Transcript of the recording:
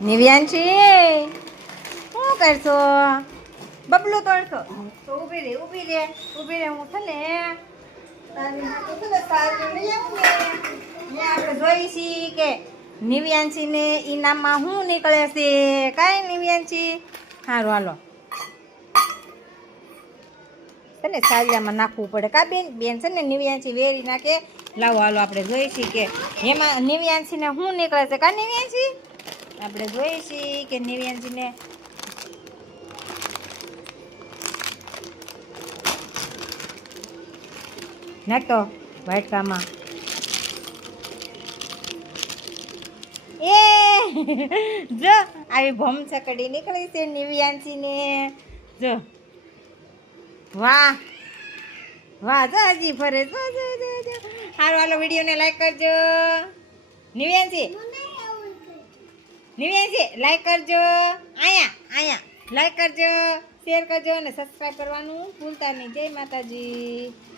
નિવ્યાંશી શું કરશો? બબલું તોડશો તો ઊભી રે હું છે ને આપણે જોઈશી કે નિવ્યાંશીને ઈનામમાં શું નીકળે છે. કાંઈ નિવ્યાંશી સારું હાલો છે ને સારિયામાં નાખવું પડે. કા બેન છે ને નિવ્યાંશી વેરી નાખે. લાવો હાલો આપણે જોઈશી કે એમાં નિવ્યાંશીને શું નીકળે છે. કા નિવ્યાંશી આપણે જોઈશી કે નિવ્યાંશીને નાખતો વાટકામાં. એ જો આવી ભમચકડી નીકળી છે નિવ્યાંશીને. જો વાહ વાહ જો હજી ફરે. જો જો જો જો સારું હાલો વિડીયોને લાઈક કરજો. નિવ્યાંશી લાઈક કરજો. અહીંયા લાઈક કરજો, શેર કરજો અને સબસ્ક્રાઈબ કરવાનું ભૂલતા નહીં. જય માતાજી.